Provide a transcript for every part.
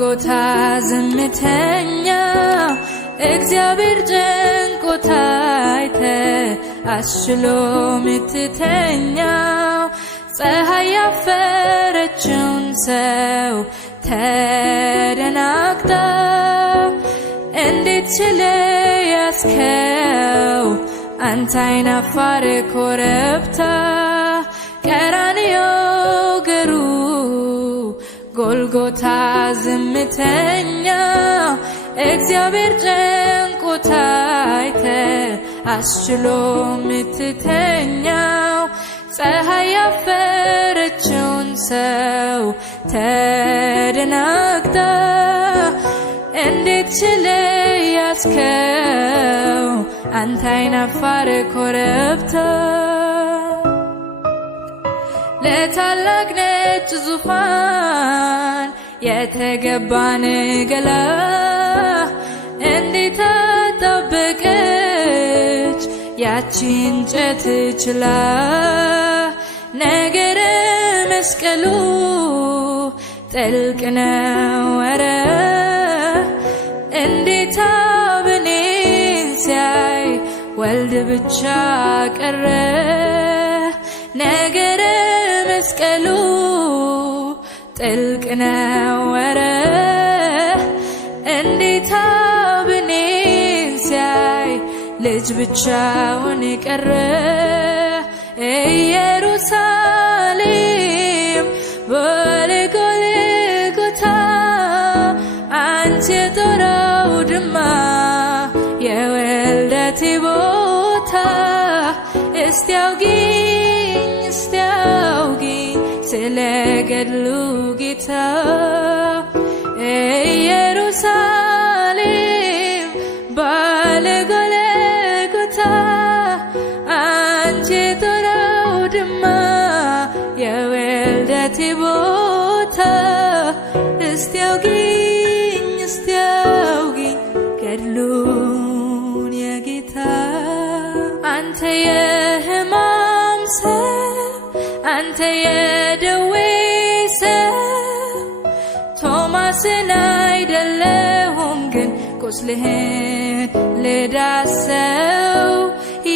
ጎልጎታ ዝምተኛው እግዚአብሔር ጨንቆት አይተ አስችሎ ምትተኛው ፀሐይ ያፈረችውን ሰው ተደናግጣ እንዴት ችለህ ያስከው አንተ አይናፋር ኮረብታ ቀራንዮ ገሩ ጎልጎታ ዝምተኛው እግዚአብሔር ጨንቆት አይተ አስችሎ ምትተኛው ፀሐይ ያፈረችውን ሰው ተደናግጣ እንዴት ችለህ ያስከው አንተ አይናፋር ኮረብታ ለታላቅ ነጭ ዙፋን የተገባን ገላ እንዴት አጣበቀች ያቺ እንጨት ችላ ነገረ መስቀሉ ጥልቅ ነው ኧረ እንዴት አብኔን ሲያይ ወልድ ብቻ ቀረ ነገረ መስቀሉ ጥልቅ ነው ኧረ እንዴት አብኔን ሲያይ ልጅ ብቻውን ቀረ ኢየሩሳሌም በጎልጎታ አንቺ የጦር አውድማ የውልደቴ ቦታ እስቲ አውጊኝ ስለ ገድሉ ጌታ ኢየሩሳሌም በጎልጎታ አንቺ የጦር አውድማ የውልደቴ ቦታ እስቲ አውጊኝ ገድሉን የጌታ አንተ የሕማም ሰው አንተ የደዌ ሰው ቶማስን አይደለሁም ግን ቁስልህን ልዳሰው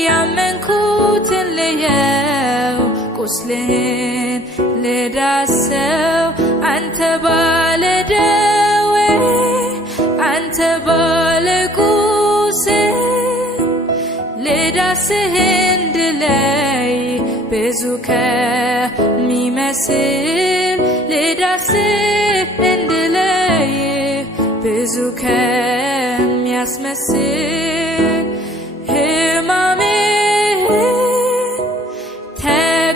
ያመንኩትን ልየው ቁስልህን ልዳሰው አንተ ባለደዌ አንተ ባለቁስል ልዳስህ እንድለይ ብዙ ከሚመስል ልዳስህ እንድለይ ብዙ ከሚያስመስል ሕማምህን ተጋድሎህን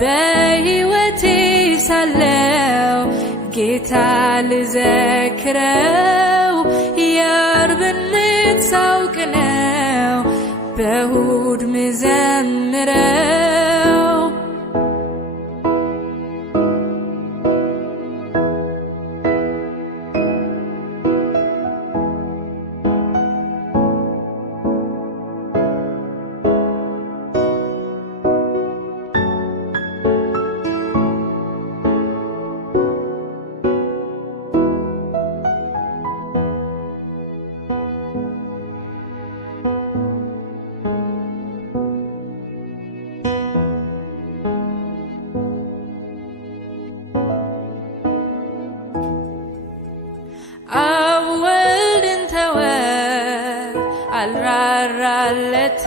በሕይወቴ ሳለው ጌታ ልዘክረው የዓርብን ምት ሳውቅ ነው በእሁድ ምዘምረው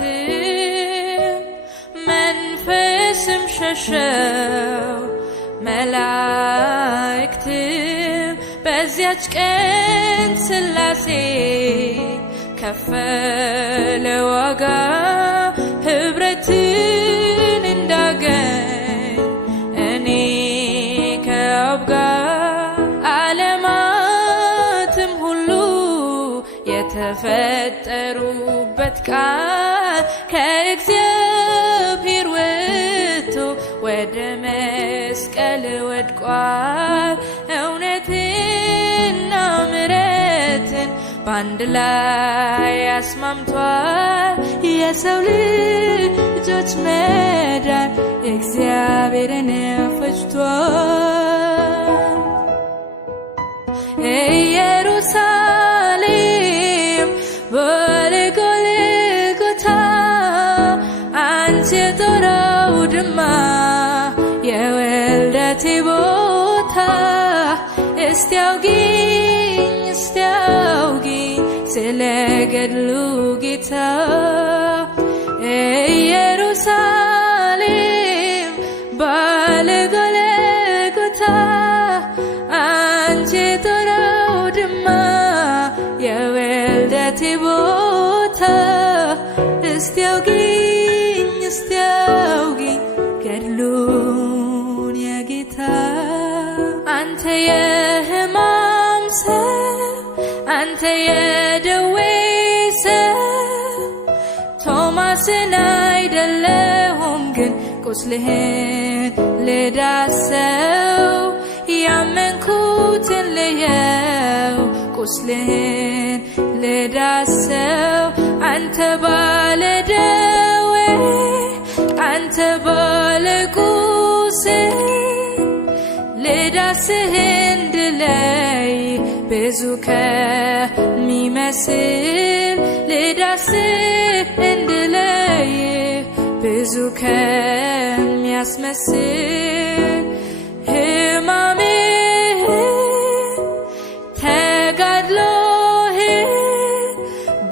አልራራለትም መንፈስም ሸሸው መላእክትም በዚያች ቀን ሥላሴ ከፈለ ዋጋ ኅብረትን እንዳገኝ እኔ ከአብ ጋር ዓለማትም ሁሉ የተፈጠሩበት ቃል ከእግዚአብሔር ወጥቶ ወደ መስቀል ወድቋል። እውነትና ምሕረትን በአንድ ላይ አስማምቷል። የሰው ልጆች መዳን እግዚአብሔርን ፈጅቷል። እስቲያውጊኝ ስለ ገድሉ ጌታ ኢየሩሳሌም ባለጎልጎታ አንቺ የጦረው ድማ የውልደቴ ቦታ እስቲያውጊኝ ገድሉን የጌታ አንተ የሕማም ሰው አንተ የደዌ ሰው ቶማስን አይደለሁም ግን ቁስልህን ልዳሰው ያመንኩትን ልየው ቁስልህን ልዳሰው አንተ ባለደዌ አንተ ባለቁስል ልዳስህ እንድለይ ብዙ ከሚመስል ልዳስህ እንድለይ ብዙ ከሚያስመስል ሕማምህን ተጋድሎህን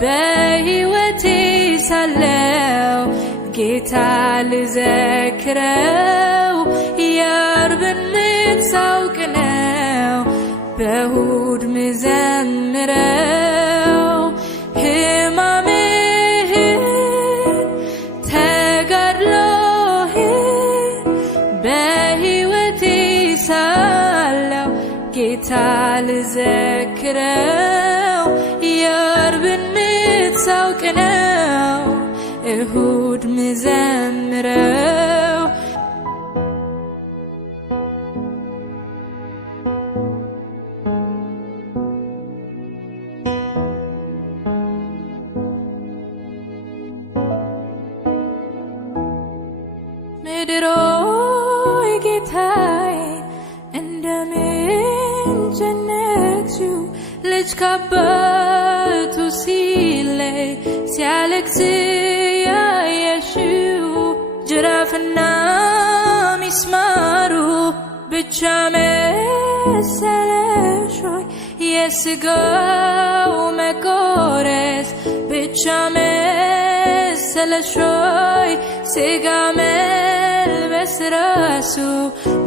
በሕይወቴ ሳለው ጌታ ልዘክረው የዓርብን ምጥ ሳውቅ ነው በእሁድ ምዘምረው ሕማምህን ተጋድሎህን በሕይወቴ ሳለው ጌታ ልዘክረው የዓርብን ምጥ ሳውቅ ነው እሁድ ምዘምረው ምድሮይ ጌታዬ እንደምን ጨነቅሽው ልጅ ከአባቱ ሲለይ ሲያለቅስ ያየሽው ጅራፍና ሚስማሩ ብቻ መሰለሽ ሆይ የሥጋው መቆረስ ብቻ መሰለሽ ሆይ ሥጋ መልበስ ራሱ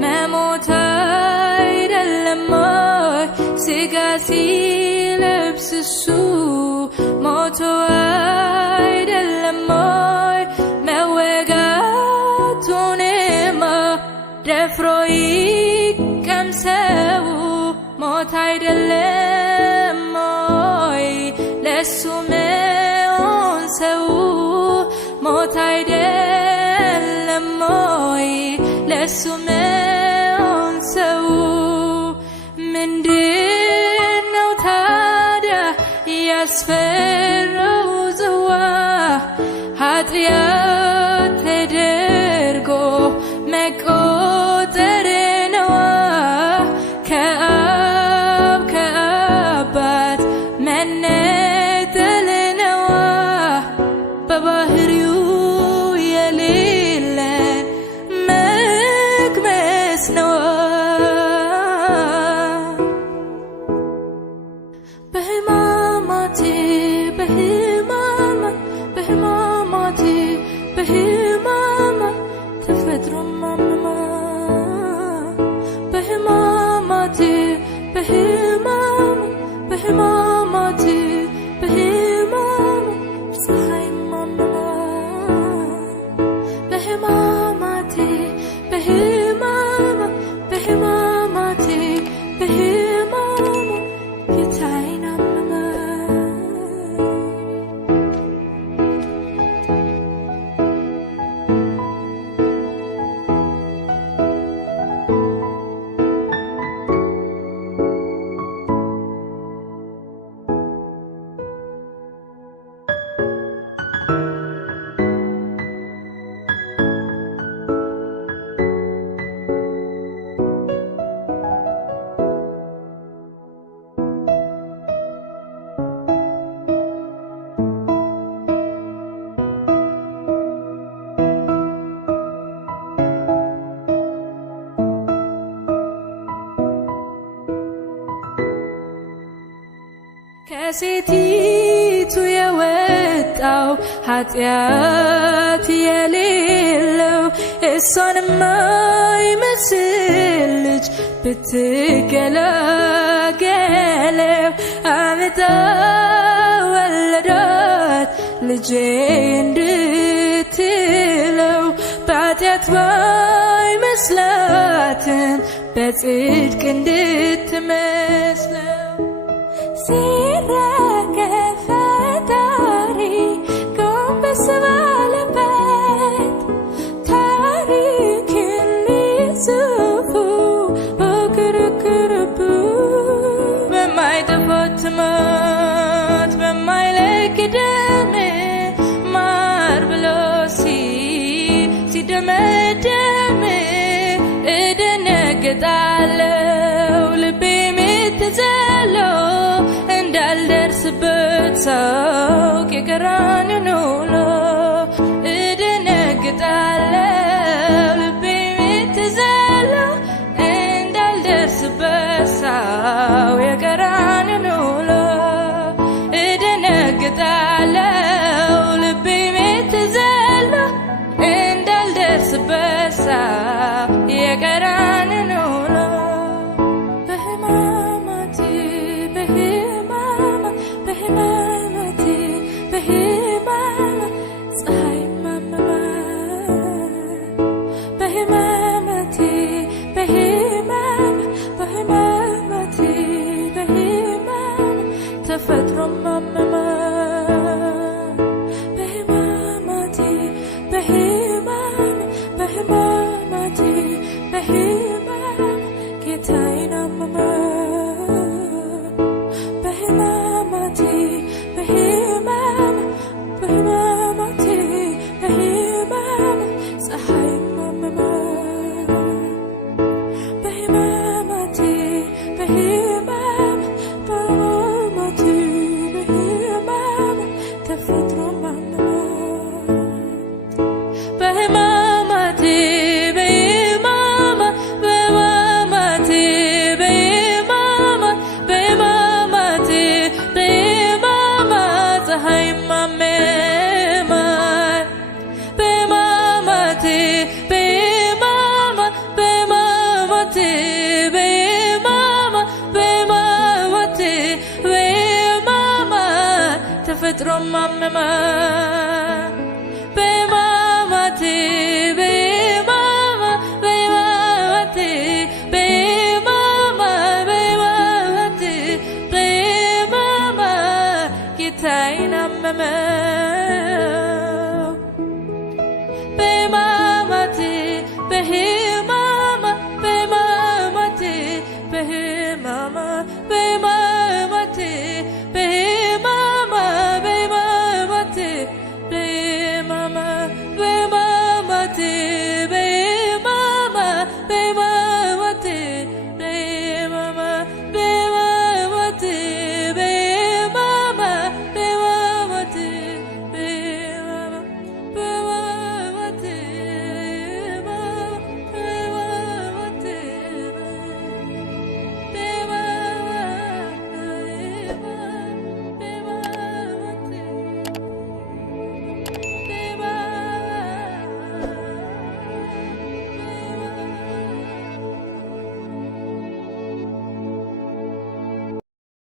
መሞት አይደለም ሆይ ሥጋ ሲለብስ እሱ ሞቶ አይደለም ሆይ መወጋቱንማ ደፍሮ ይቀምሰው ሞት አይደለም ሆይ ለሱ መሆን ሰው ሞት አይደለም ሆይ ለሱ መሆን ሰው ምንድነው ታዲያ ያስፈራው ጽዋ ኃጢአት ተደርጎ መቆጠር ነዋ ከአባት መነጠል ነዋ በባህሪው የሌለን መቅመስ ነዋ በሕማማቴ በሕማማት ተፈጥሮ ማመማ በሕማማቴ በሕማማቴ ፀሐይ ማመማ በሕማማቴ በሕማማቴ ጌታዬን አመማ ከሴቲቱ የወጣው ኃጢአት የሌለው እሷንም አይመስል ልጅ ብትገላገለው አምጣ ወለዳት ልጄ እንድትለው በኃጢአት ባይመስላትም በጽድቅ እንድትመስለው ሲረገፍ ፈጣሪ ጎንበስ ባለበት ታሪክን ሊጽፉ በክርክርቡ በማይጠፋት ሞት በማይለቅ ደም ማር ብሎ ሲደመደም እደነግጣለሁ ልቤ የምትዘለው እንዳልደርስበት ሳውቅ የቀራንዮውን ውሎ እደነግጣለሁ ልቤ የምትዘለው እንዳልደርስበት ሳውቅ የቀራንዮውን ውሎ እደነግጣለሁ ልቤ የምትዘለው እንዳልደርስበት ሳውቅ የቀራንዮውን ውሎ በሕማማቴ ፀሐይ ማመማ በሕማማቴ ተፈጥሮ ማመማ በሕማማቴ ጌታዬን አመማ በሕማማቴ ፀሐይ ማመማ በሕማማቴ ተፈጥሮ ማመማ በሕማማቴ ፀሐይ ማመማ ተፈጥሮ ማመማ በሕማማቴ ጌታዬን አመመው በሕማማቴ በሕማማቴ